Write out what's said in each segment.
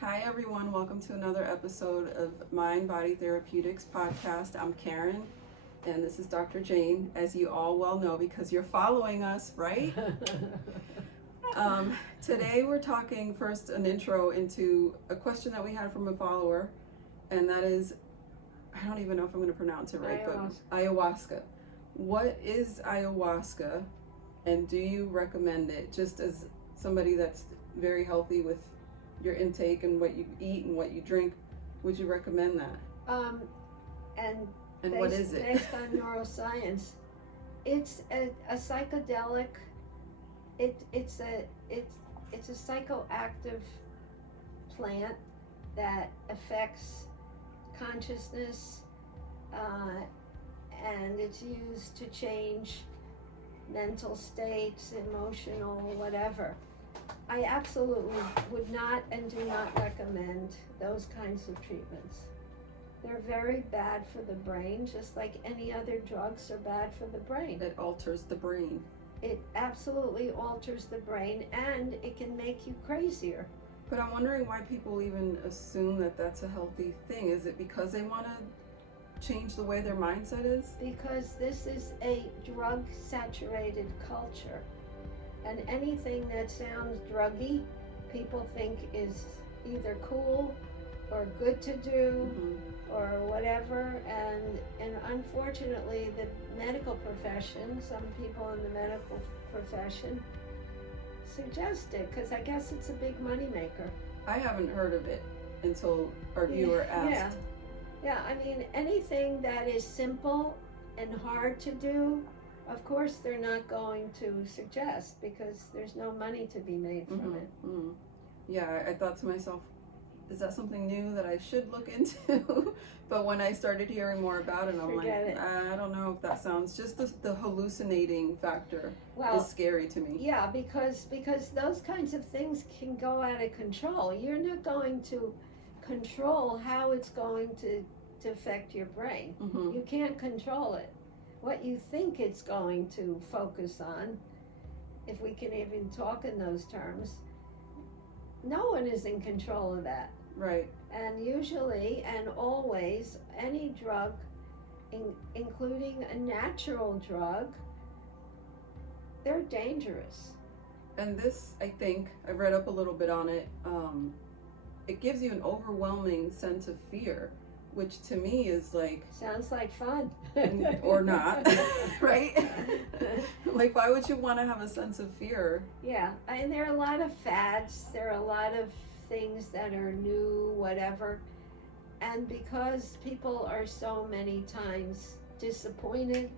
Hi, everyone. Welcome to another episode of Mind Body Therapeutics podcast. I'm Karen, and this is Dr. Jane, as you all well know because you're following us, right? Today, we're talking first an intro into a question that we had from a follower, and that is, I don't even know if I'm going to pronounce it right, but ayahuasca. What is ayahuasca, and do you recommend it? Just as somebody that's very healthy with your intake and what you eat and what you drink, would you recommend that? And what is it? Based on neuroscience, it's a psychedelic. It's a psychoactive plant that affects consciousness, and it's used to change mental states, emotional, whatever. I absolutely would not and do not recommend those kinds of treatments. They're very bad for the brain, just like any other drugs are bad for the brain. It alters the brain. It absolutely alters the brain, and it can make you crazier. But I'm wondering why people even assume that that's a healthy thing. Is it because they want to change the way their mindset is? Because this is a drug-saturated culture. And anything that sounds druggy, people think is either cool or good to do or whatever. And unfortunately, the medical profession, some people in the medical profession suggest it because I guess it's a big moneymaker. I haven't heard of it until our viewer asked. Yeah, I mean, anything that is simple and hard to do, of course, they're not going to suggest because there's no money to be made from it. Yeah, I thought to myself, is that something new that I should look into? But when I started hearing more about it, I'm I don't know if that sounds, just the hallucinating factor is scary to me. Yeah, because those kinds of things can go out of control. You're not going to control how it's going to affect your brain. You can't control it. What you think it's going to focus on, if we can even talk in those terms, no one is in control of that. Right. And usually and always, any drug, including a natural drug, they're dangerous. And this, I think, I read up a little bit on it, it gives you an overwhelming sense of fear, which to me is like... Sounds like fun. Or not, right? Like, why would you want to have a sense of fear? Yeah, and there are a lot of fads, there are a lot of things that are new, whatever. And because people are so many times disappointed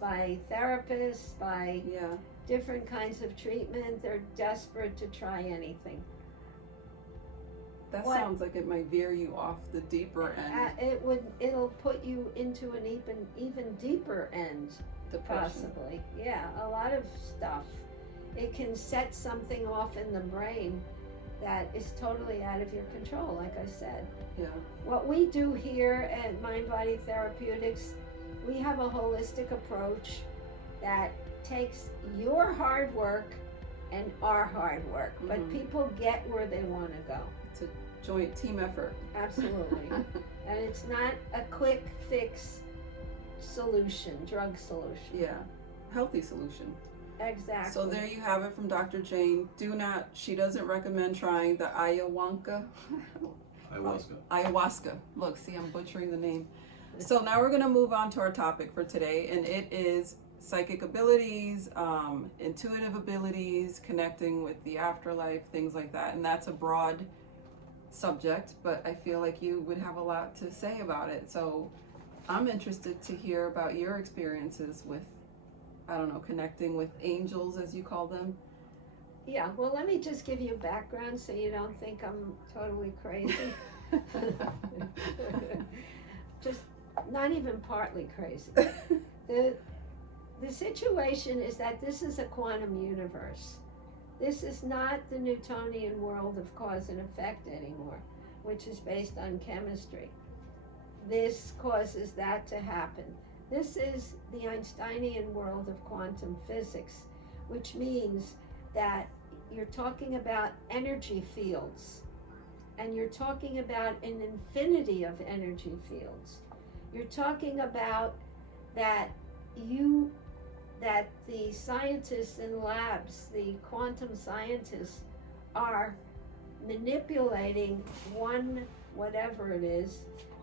by therapists, by different kinds of treatment, they're desperate to try anything. That sounds like it might veer you off the deeper end. It'll put you into an even deeper end. Depression. Possibly. Yeah, a lot of stuff. It can set something off in the brain that is totally out of your control, like I said. Yeah. What we do here at Mind Body Therapeutics, we have a holistic approach that takes your hard work and our hard work, but people get where they want to go. It's a joint team effort. Absolutely. And it's not a quick fix solution, drug solution. Yeah, healthy solution. Exactly. So there you have it from Dr. Jane. She doesn't recommend trying the ayahuasca. Ayahuasca. Look, see, I'm butchering the name. So now we're going to move on to our topic for today, and it is psychic abilities, intuitive abilities, connecting with the afterlife, things like that. And that's a broad subject, but I feel like you would have a lot to say about it. So I'm interested to hear about your experiences with, I don't know, connecting with angels, as you call them. Yeah, well, let me just give you background so you don't think I'm totally crazy. Just not even partly crazy. The situation is that this is a quantum universe. This is not the Newtonian world of cause and effect anymore, which is based on chemistry. This causes that to happen. This is the Einsteinian world of quantum physics, which means that you're talking about energy fields. And you're talking about an infinity of energy fields. You're talking about that the scientists in labs, the quantum scientists, are manipulating one, whatever it is,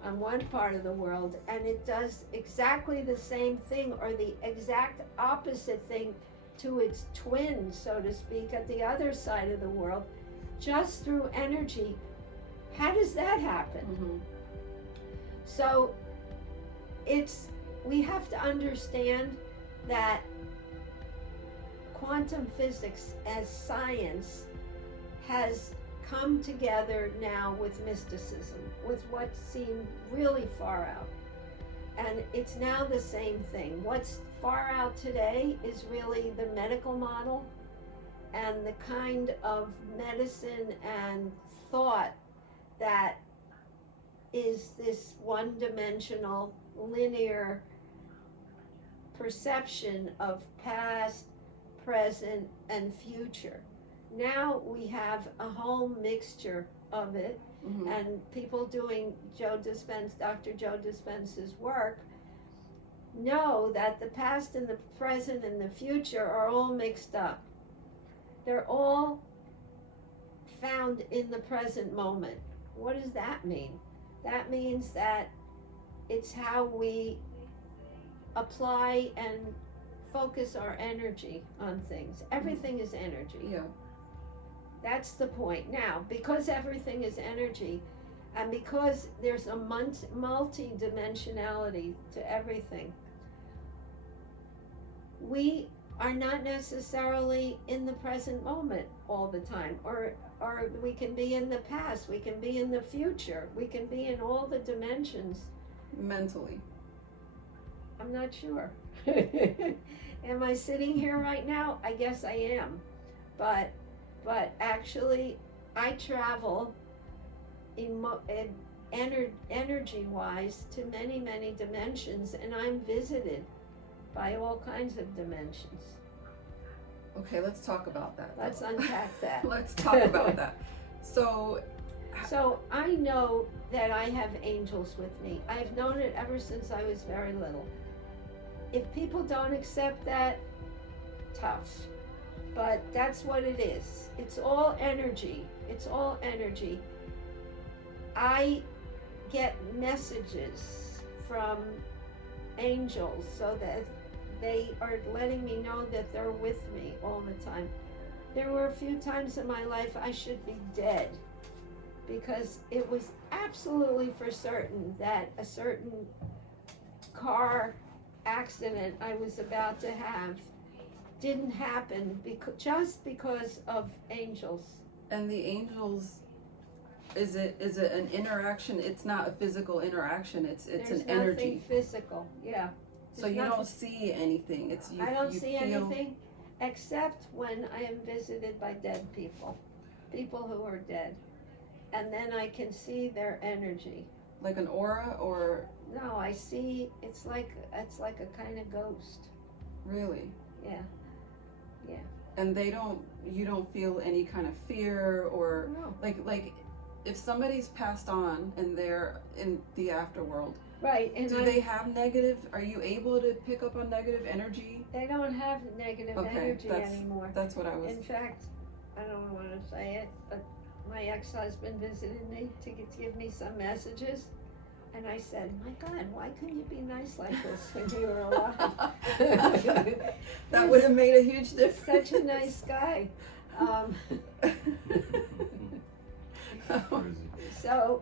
on one part of the world, and it does exactly the same thing or the exact opposite thing to its twin, so to speak, at the other side of the world, just through energy. How does that happen? Mm-hmm. So we have to understand that quantum physics as science has come together now with mysticism, with what seemed really far out. And it's now the same thing. What's far out today is really the medical model and the kind of medicine and thought that is this one-dimensional, linear perception of past, present, and future. Now we have a whole mixture of it, Mm-hmm. and people doing Dr. Joe Dispenza's work know that the past and the present and the future are all mixed up. They're all found in the present moment. What does that mean? That means that it's how we apply and focus our energy on things. Everything is energy. Yeah. That's the point. Now, because everything is energy, and because there's a multi-dimensionality to everything, we are not necessarily in the present moment all the time, or we can be in the past, we can be in the future, we can be in all the dimensions. Mentally. I'm not sure. Am I sitting here right now? I guess I am. But actually, I travel energy-wise to many, many dimensions, and I'm visited by all kinds of dimensions. Okay, let's talk about that. Let's unpack that. Let's talk about that. So I know that I have angels with me. I've known it ever since I was very little. If people don't accept that, tough. But that's what it is. It's all energy. It's all energy. I get messages from angels so that they are letting me know that they're with me all the time. There were a few times in my life I should be dead because it was absolutely for certain that a certain car accident I was about to have didn't happen just because of angels. And the angels, is it an interaction? It's not a physical interaction. It's an energy. There's nothing physical. Yeah. So you don't see anything. It's you. I don't you see feel... anything except when I am visited by dead people who are dead, and then I can see their energy. Like an aura, or no? I see. It's like a kind of ghost. Really? Yeah. Yeah. And you don't feel any kind of fear or No. like if somebody's passed on and they're in the afterworld, right? And do they have negative? Are you able to pick up on negative energy? They don't have negative energy anymore. That's what I was. In fact, I don't want to say it, but my ex-husband visited me to give me some messages. And I said, my God, why couldn't you be nice like this when you were alive? That would have made a huge difference. Such a nice guy. So,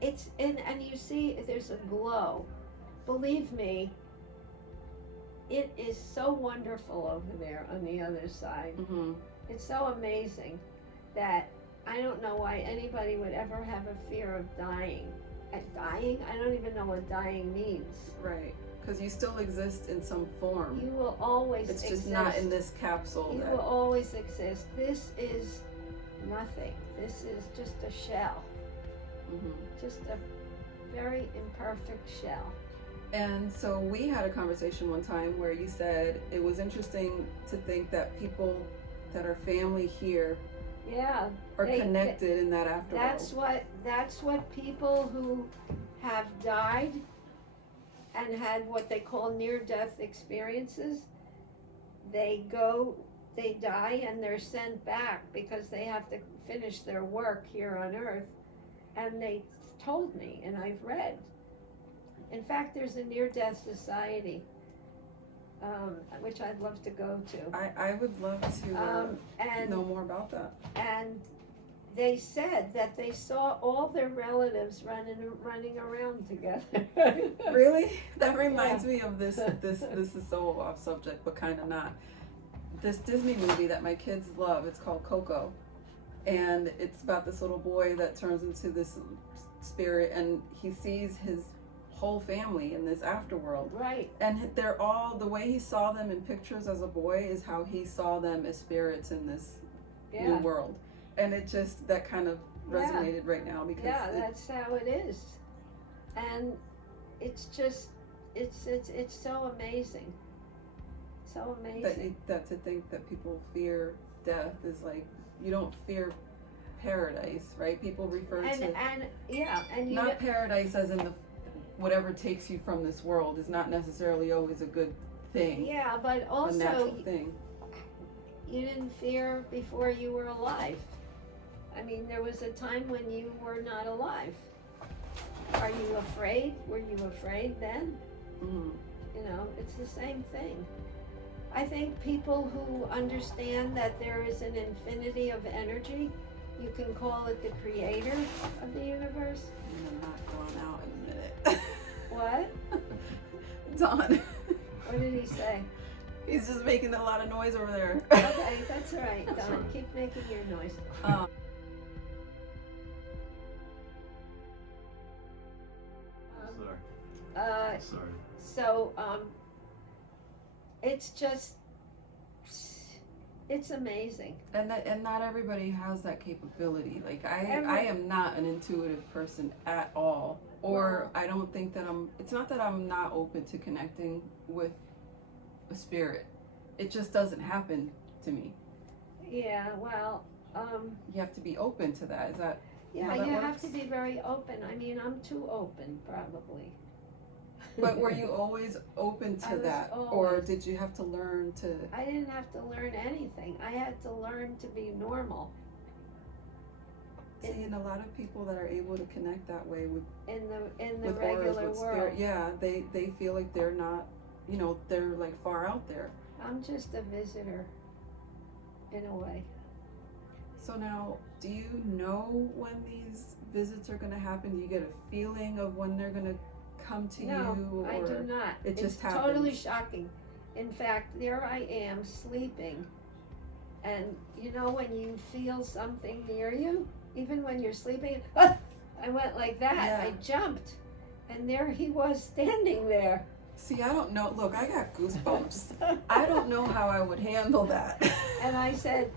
it's, and you see there's a glow. Believe me, it is so wonderful over there on the other side. Mm-hmm. It's so amazing that I don't know why anybody would ever have a fear of dying. Dying? I don't even know what dying means. Right, because you still exist in some form. You will always exist. It's just not in this capsule. You will always exist. This is nothing. This is just a shell. Mm-hmm. Just a very imperfect shell. And so we had a conversation one time where you said it was interesting to think that people that are family here Yeah. are connected in that afterworld. That's what people who have died and had what they call near-death experiences, they die and they're sent back because they have to finish their work here on Earth. And they told me, and I've read. In fact, there's a near-death society, which I'd love to go to. I would love to know more about that. And they said that they saw all their relatives running around together. Really? That reminds me of this is so off subject, but kind of not. This Disney movie that my kids love, it's called Coco. And it's about this little boy that turns into this spirit, and he sees his whole family in this afterworld. Right. And they're all, the way he saw them in pictures as a boy is how he saw them as spirits in this new world. And it just, that kind of resonated right now because that's how it is. And it's just, it's so amazing. So amazing. That to think that people fear death is like, you don't fear paradise, right? People refer to not paradise as in the whatever takes you from this world is not necessarily always a good thing. Yeah, but also a natural thing. You didn't fear before you were alive. I mean, there was a time when you were not alive. Are you afraid? Were you afraid then? Mm-hmm. You know, it's the same thing. I think people who understand that there is an infinity of energy, you can call it the creator of the universe. I'm not going out in a minute. What? Don. What did he say? He's just making a lot of noise over there. Okay, that's all right, Don. Keep making your noise. Sorry. So, it's just, it's amazing. And not everybody has that capability. Like I am not an intuitive person at all. Or I don't think that it's not that I'm not open to connecting with a spirit. It just doesn't happen to me. Yeah, well, you have to be open to that. Is that yeah, how that you works? have to be very open. I mean, I'm too open, probably. But were you always open to that? Or did you have to learn to? I didn't have to learn anything. I had to learn to be normal. See, and a lot of people that are able to connect that way with the regular world. Spirit, yeah, they feel like they're not, they're like far out there. I'm just a visitor, in a way. So now, do you know when these visits are going to happen? Do you get a feeling of when they're going to come to you? No, I do not. It's happens? Totally shocking. In fact, there I am sleeping, and when you feel something near you, even when you're sleeping, I went like that. Yeah. I jumped, and there he was standing there. See, I don't know. Look, I got goosebumps. I don't know how I would handle that. And I said,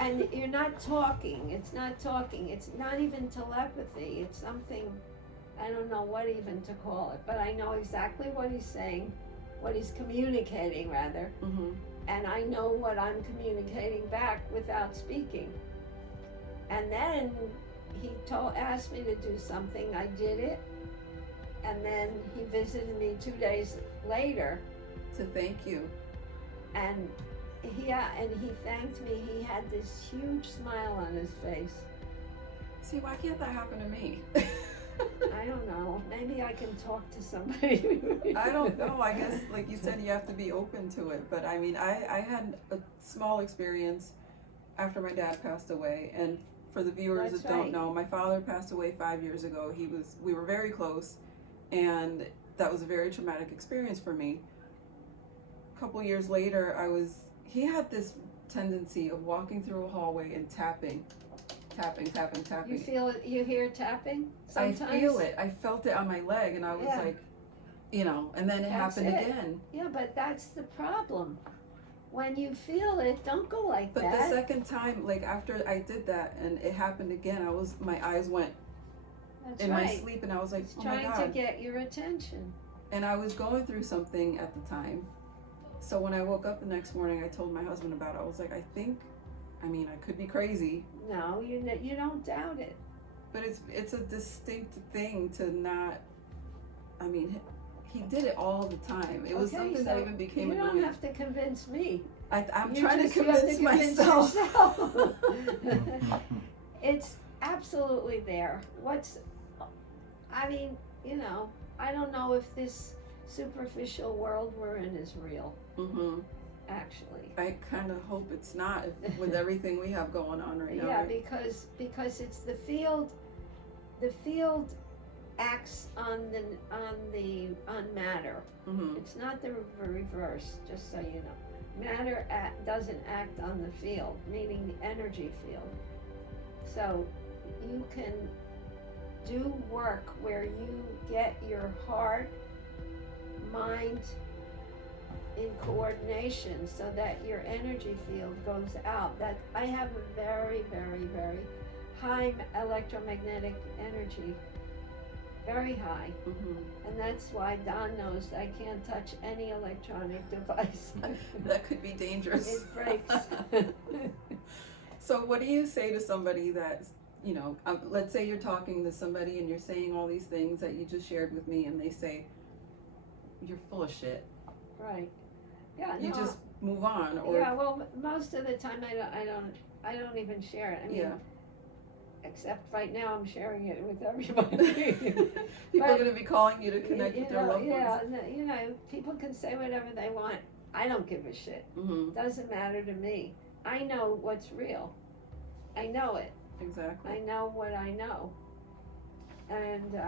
and you're not talking. It's not talking. It's not even telepathy. It's something, I don't know what even to call it, but I know exactly what he's saying, what he's communicating rather. Mm-hmm. And I know what I'm communicating back without speaking. And then he asked me to do something. I did it. And then he visited me 2 days later. To thank you. And he thanked me. He had this huge smile on his face. See, why can't that happen to me? I don't know. Maybe I can talk to somebody. I don't know. I guess, like you said, you have to be open to it. But I mean, I had a small experience after my dad passed away. And for the viewers that don't know, my father passed away 5 years ago. We were very close. And that was a very traumatic experience for me. A couple years later, he had this tendency of walking through a hallway and tapping. You hear tapping sometimes? I feel it. I felt it on my leg, and I was like, and then it happened again. Yeah, but that's the problem. When you feel it, don't go like that. But the second time, like after I did that and it happened again, my eyes went my sleep, and I was like, it's oh my God. trying to get your attention. And I was going through something at the time. So when I woke up the next morning, I told my husband about it. I was like, I think I mean, I could be crazy, No, you don't doubt it. but it's a distinct thing to not. I mean, he did it all the time. It was Okay, something that so even became you don't annoying. have to convince me. I'm You trying to just have convince myself. yourself. It's absolutely there. I mean, I don't know if this superficial world we're in is real, hmm actually. I kind of hope it's not with everything we have going on right now. Yeah, right? because it's the field. The field acts on matter. Mhm. It's not the reverse. Just so you know, matter doesn't act on the field, meaning the energy field. So you can do work where you get your heart, mind in coordination so that your energy field goes out. That I have a very, very, very high electromagnetic energy, very high, Mhm. and that's why Don knows I can't touch any electronic device. That could be dangerous. It breaks. So what do you say to somebody that's, let's say you're talking to somebody and you're saying all these things that you just shared with me, and they say, you're full of shit. Right. Yeah. You No, just move on, or yeah. Well, most of the time I don't even share it. I mean, yeah. except right now I'm sharing it with everybody. People are going to be calling you to connect with their loved yeah, ones. people can say whatever they want. I don't give a shit. Mm-hmm. Doesn't matter to me. I know what's real. I know it. Exactly. I know what I know. And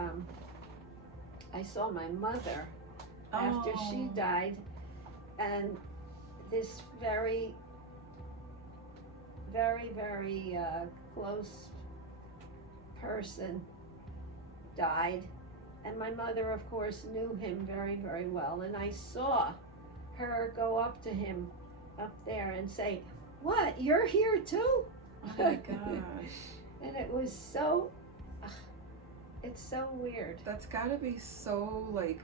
I saw my mother after she died, and this very, very, very close person died, and my mother, of course, knew him very, very well, and I saw her go up to him up there and say, "What, you're here too?" Oh my gosh. And it was so, it's so weird. That's gotta be so, like,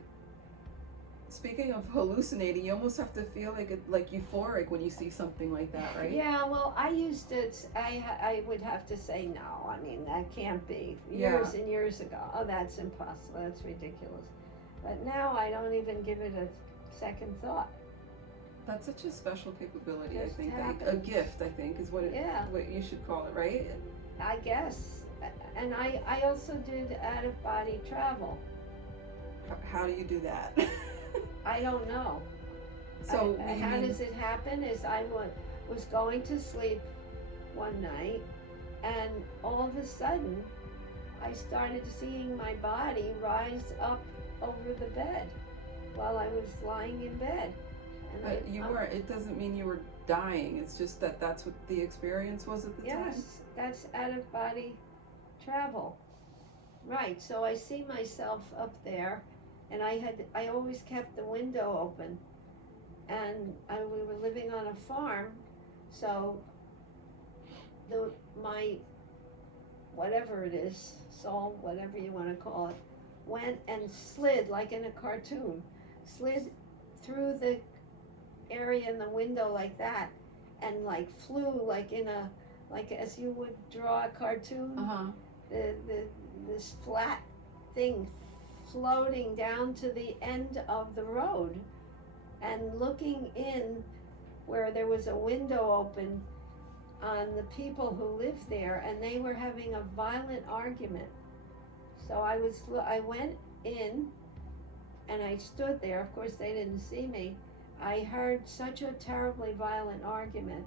speaking of hallucinating, you almost have to feel like euphoric when you see something like that, right? Yeah, well, I used to, I would have to say no. I mean, that can't be. Years and years ago. Oh, that's impossible. That's ridiculous. But now I don't even give it a second thought. That's such a special capability, Just I think. A happens. gift, I think, is what what you should call it, right? I guess. And I also did out-of-body travel. How do you do that? I don't know. So How does it happen is I was going to sleep one night, and all of a sudden I started seeing my body rise up over the bed while I was lying in bed. And But you weren't, it doesn't mean you were dying, it's just that that's what the experience was at the time? Yes, that's out-of-body travel. Right, so I see myself up there, and I always kept the window open, and we were living on a farm, so my whatever it is, soul, whatever you want to call it, went and slid like in a cartoon, slid through the area in the window like that, and like flew like as you would draw a cartoon. Uh-huh. This flat thing floating down to the end of the road and looking in where there was a window open on the people who lived there, and they were having a violent argument. So I went in and I stood there. Of course they didn't see me. I heard such a terribly violent argument,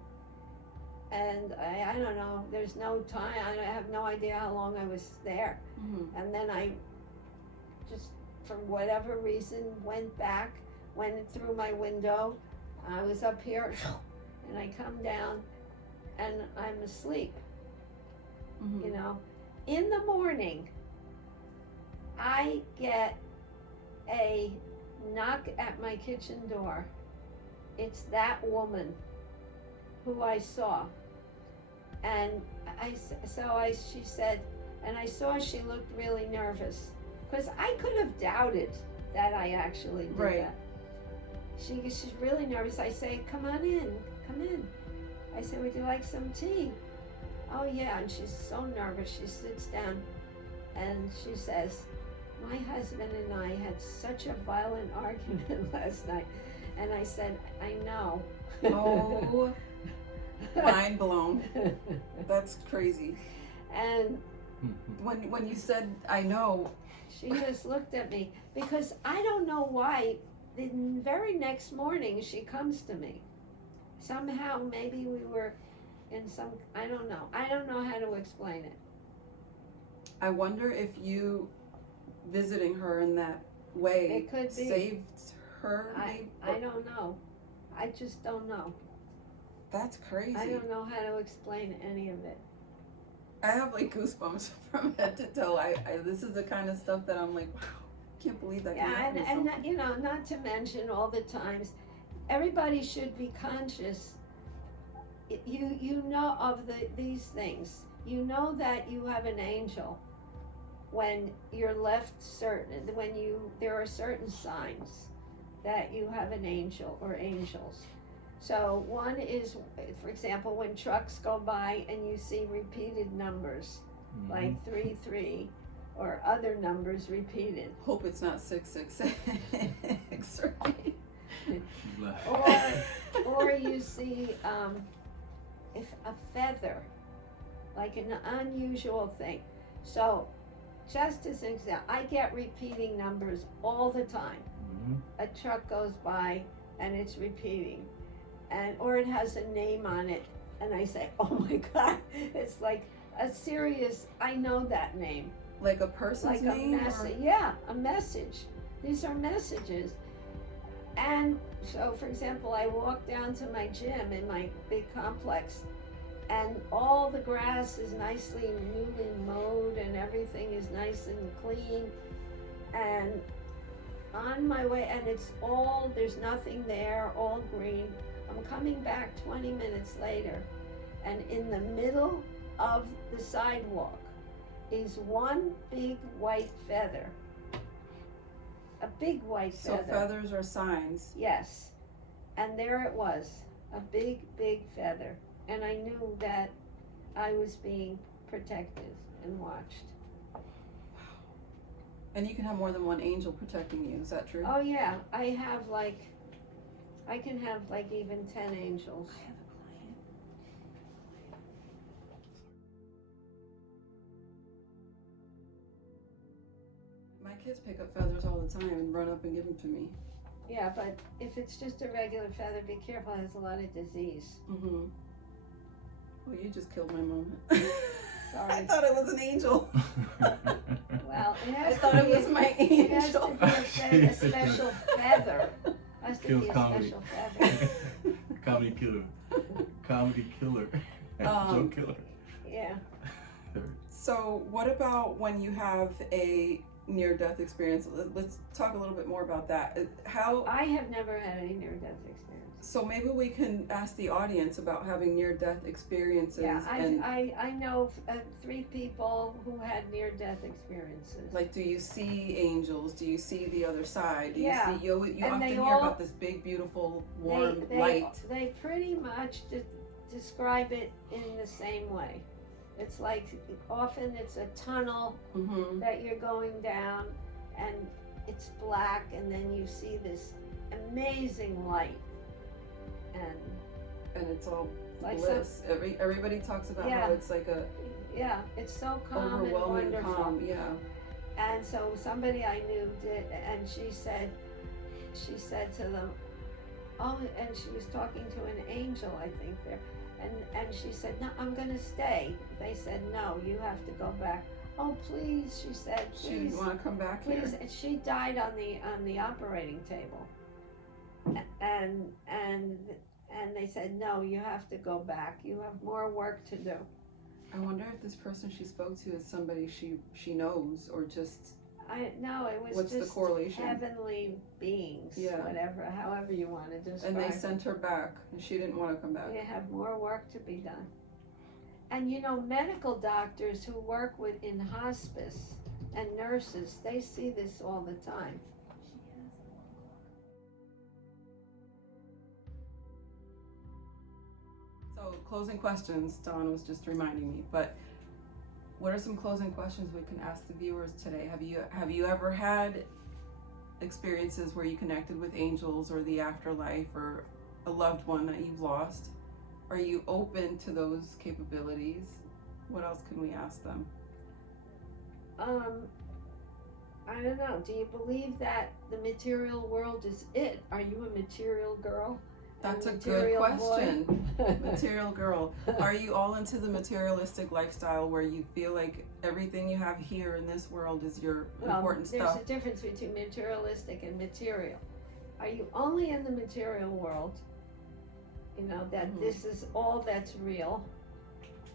and I don't know, there's no time, I have no idea how long I was there. Mm-hmm. And then I just, for whatever reason, went through my window. I was up here, and I come down, and I'm asleep. Mm-hmm. In the morning, I get a knock at my kitchen door. It's that woman who I saw, and she said, and I saw she looked really nervous, because I could have doubted that I actually did Right. that. She's really nervous. I say, come on in, come in. I said, would you like some tea? Oh yeah, and she's so nervous. She sits down and she says, my husband and I had such a violent argument last night. And I said, I know. Oh, mind blown. That's crazy. And when you said, I know, she just looked at me because I don't know why. The very next morning she comes to me. Somehow maybe we were in some, I don't know. I don't know how to explain it. I wonder if you visiting her in that way It could be. saved her. I don't know. I just don't know. That's crazy. I don't know how to explain any of it. I have like goosebumps from head to toe. This is the kind of stuff that I'm like, wow, can't believe that. Yeah, and you know, not to mention all the times, everybody should be conscious. You know of these things. You know that you have an angel when you're left certain. There are certain signs that you have an angel or angels. So one is, for example, when trucks go by and you see repeated numbers, like 33, or other numbers repeated. Hope it's not 666. Or you see if a feather, like an unusual thing. So, just as an example, I get repeating numbers all the time. A truck goes by and it's repeating. Or it has a name on it, and I say, oh my God, it's like a serious, I know that name. Like a person's name? Like a message, yeah, a message. These are messages. And so, for example, I walk down to my gym in my big complex, and all the grass is nicely newly mowed, and everything is nice and clean. And on my way, and there's nothing there, all green. I'm coming back 20 minutes later, and in the middle of the sidewalk is one big white feather. A big white feather. So feathers are signs. Yes. And there it was, a big, big feather. And I knew that I was being protected and watched. And you can have more than one angel protecting you, is that true? Oh yeah, I can have like even 10 angels. I have a client. My kids pick up feathers all the time and run up and give them to me. Yeah, but if it's just a regular feather, be careful, it has a lot of disease. Well, you just killed my moment. Sorry. I thought it was an angel. Well, it has I thought it was my angel. It has to be a special feather. It has to be a special feather. Comedy killer. Comedy killer. Joke killer. Yeah. So what about when you have a near-death experience? Let's talk a little bit more about that. How? I have never had any near-death experience. So maybe we can ask the audience about having near-death experiences. Yeah, I know 3 people who had near-death experiences. Like, do you see angels? Do you see the other side? Do Yeah. you see, you often hear about this big, beautiful, warm light. They pretty much describe it in the same way. It's like, often it's a tunnel that you're going down, and it's black, and then you see this amazing light. And it's all like bliss. Everybody talks about how it's like a it's so calm and overwhelming wonderful. calm. Yeah. And so somebody I knew did, and she said to them, oh, and she was talking to an angel, I think there, and she said, no, I'm gonna stay. They said, no, you have to go back. Oh, please, she said, please. She want to come back please. here? And she died on the operating table. And they said, no, you have to go back. You have more work to do. I wonder if this person she spoke to is somebody she knows, or just No, it was what's just the correlation? heavenly beings, whatever, however you want to describe. And they sent her back, and she didn't want to come back. You have more work to be done. And you know, medical doctors who work in hospice and nurses, they see this all the time. So closing questions, Dawn was just reminding me, but what are some closing questions we can ask the viewers today? Have you ever had experiences where you connected with angels or the afterlife or a loved one that you've lost? Are you open to those capabilities? What else can we ask them? I don't know. Do you believe that the material world is it? Are you a material girl? That's a good material question. boy? Material girl. Are you all into the materialistic lifestyle where you feel like everything you have here in this world is your important There's stuff? a difference between materialistic and material. Are you only in the material world? You know, that this is all that's real?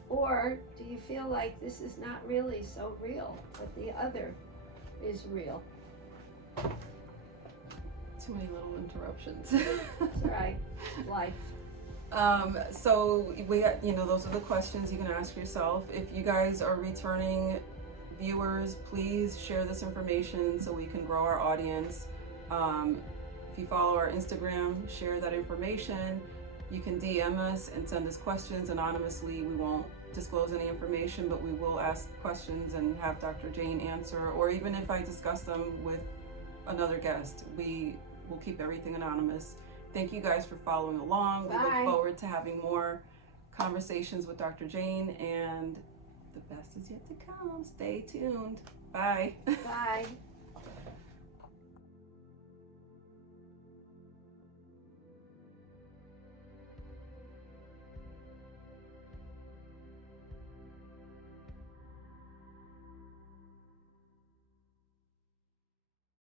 Or do you feel like this is not really so real, but the other is real? Too many little interruptions. That's right. Life. So we, those are the questions you can ask yourself. If you guys are returning viewers, please share this information so we can grow our audience. If you follow our Instagram, share that information. You can DM us and send us questions anonymously. We won't disclose any information, but we will ask questions and have Dr. Jane answer, or even if I discuss them with another guest, we will keep everything anonymous. Thank you guys for following along. We Bye. look forward to having more conversations with Dr. Jane, and the best is yet to come. Stay tuned. Bye. Bye.